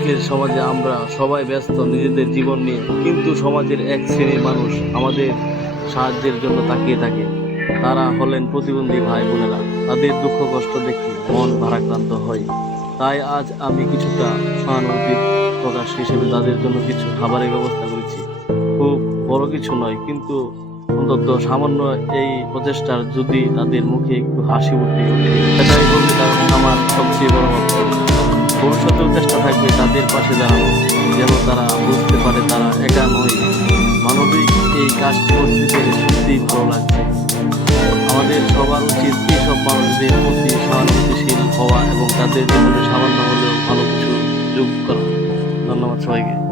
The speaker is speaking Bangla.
আজকের সমাজে আমরা সবাই ব্যস্ত নিজেদের জীবন নিয়ে, কিন্তু সমাজের এক শ্রেণির মানুষ আমাদের সাহায্যের জন্য তাকিয়ে থাকে। তারা হলেন প্রতিবন্ধী ভাই বোনেরা। তাদের দুঃখ কষ্ট দেখে মন ভারাক্রান্ত হয়। তাই আজ আমি কিছুটা সহানুভূতি প্রকাশ হিসেবে তাদের জন্য কিছু খাবারের ব্যবস্থা করেছি। খুব বড় কিছু নয়, কিন্তু অন্তত সামান্য এই প্রচেষ্টার যদি তাদের মুখে একটু হাসি উঠে ওঠে সেটাই ভবিষ্যতেও চেষ্টা থাকবে তাদের পাশে দাঁড়ানো, যেন তারা বুঝতে পারে তারা একা নয়। মানবিক এই কাজটি করতে পেরে সত্যিই ভালো লাগছে। আমাদের সবার উচিত এইসব মানুষদের প্রতি সহানুভূতিশীল হওয়া এবং তাদের জীবনে সামান্য হলেও ভালো কিছু যোগ করা। ধন্যবাদ সবাইকে।